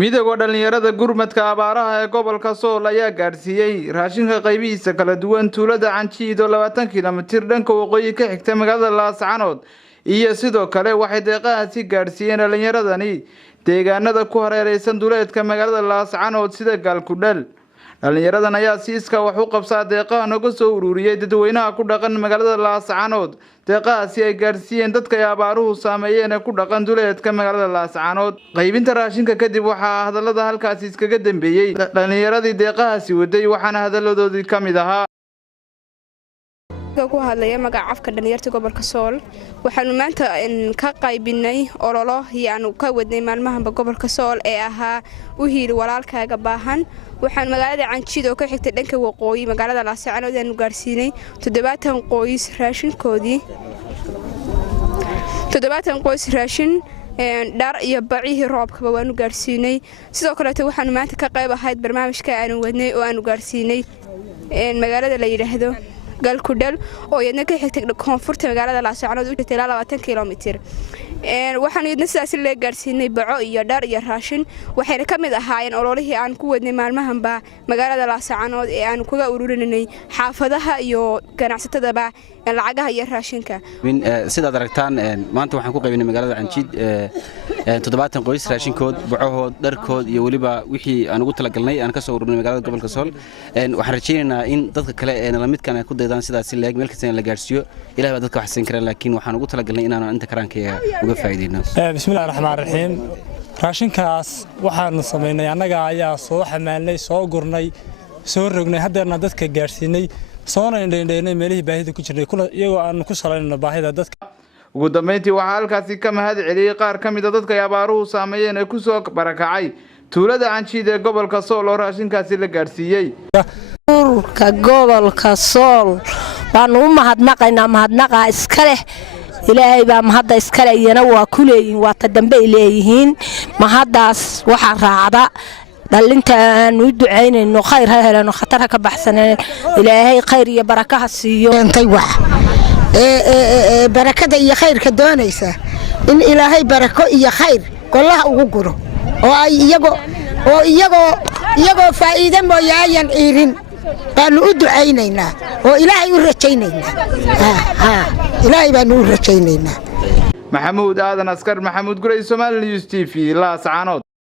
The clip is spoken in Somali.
midowga dhalinyarada gurmadka abaaraha ee gobolka Sool ayaa gaarsiiyay raashinka qaybihiisa kala duwan tuulada Canjiid oo 20 kiiloomitir dhanka waqooyi ka xigta magaalada Laascaanood iyo sidoo kale waxay deeqahaasi gaarsiiyeen dhalinyaradani deegaanada ku hareeraysan duleedka magaalada Laascaanood sida Galkudhal. dhalinyaradan ayaa siiska wax u qabsaa deeqaha naga soo ururiyay dadweynaha ku dhaqan magaalada Laascaanood. deeqahaasi ay gaarsiiyeen dadka abaaruhu saameeyeen ee ku dhaqan duleedka magaalada Laascaanood. qaybinta raashinka kadib waxaa hadalada halkaas iskaga dambeeyay dhalinyaradii deeqahaasi waday waxaana hadaladoodii kamid ahaa ku hadlaya magaca afka dhalinyarta gobolka Sool waxaanu maanta ka qaybinay ololo yaanu ka wadnay maalmahanba gobolka Sool ee ahaa u hiir walaalkaaga baahan waxaan magaalada Canjiid oo ka xigtay dhanka waqooyi magaalada Laascaanood aanu gaarsiinay 70 qoys raashinkoodii 70 qoys raashin dhar iyo bacihii roobka waanu gaarsiinay sidoo kale waxaanu maanta ka qayb ahayd barnaamijka aanu wadnay oo aanu gaarsiinay magaalada la yiraahdo Galkudhal oo iyadna ka xigtay koonfurta magaalada Laascaanood u jirtay 20 kiiloomitir waxaan idin sidaas la gaarsiinay baco iyo dhar iyo raashin waxayna kamid ahaayeen ololihii aan ku wadnay maalmahanba magaalada Laascaanood ee aan kuga ururinay xaafadaha iyo ganacsatada lacagaha iyo raashinka sidaad aragtaan maanta waxaan ku qaybinay magaalada Canjiid 70 qoys raashinkood bacohood dharkood iyo waliba wixii aan ugu talagalnay aan ka soo ururinay magaalada gobolka Sool waxaan rajaynaynaa in dadka kale ee la midkan ay ku daydaan sidaas leeg meel kasta la gaarsiiyo ilaahay dadka wax siin kara laakiin waxaan ugu talagalnay inaan inta karaanka uga faa'iideyno bismillaahir rahmaanir rahiim raashinkaas waxaan sameynay anaga ayaa soo xamaalnay soo gurnay soo rognay hadeerna dadka gaarsiinay soona indheynay meelihii baahida ku jirnay iyagoo aan ku salaynayno baahida dadka ugu dambeyntii waxaa halkaasi ka mahad celiyay qaar ka mid ah dadka abaaruhu saameeyeen ee ku soo barakacay tuulada Canjiid ee gobolka Sool oo raashinkaasi la gaarsiiyay ururka gobolka Sool waan u mahadnaqa iska leh ilaahay baa mahadda iska leh iyana waa ku leeyihiin waa ta dambe leeyihiin mahaddaas waxa raacda dhalinta aan u duceynayno khayr ha helano khatar ka baxsaneen ilaahay khayr iyo baraka ha siiyo intay wax barakada iyo khayrka doonaysa in ilaahay barako iyo khayr golaha ugu guro oo ay iyagoo faa'iido mooyaan iirin baanu u duceynaynaa oo ilaahay u rajaynaynaa ilaahay baanu u rajaynaynaa maxamuud aadan askar maxamuud guray Soomaali News TV Laascaanood.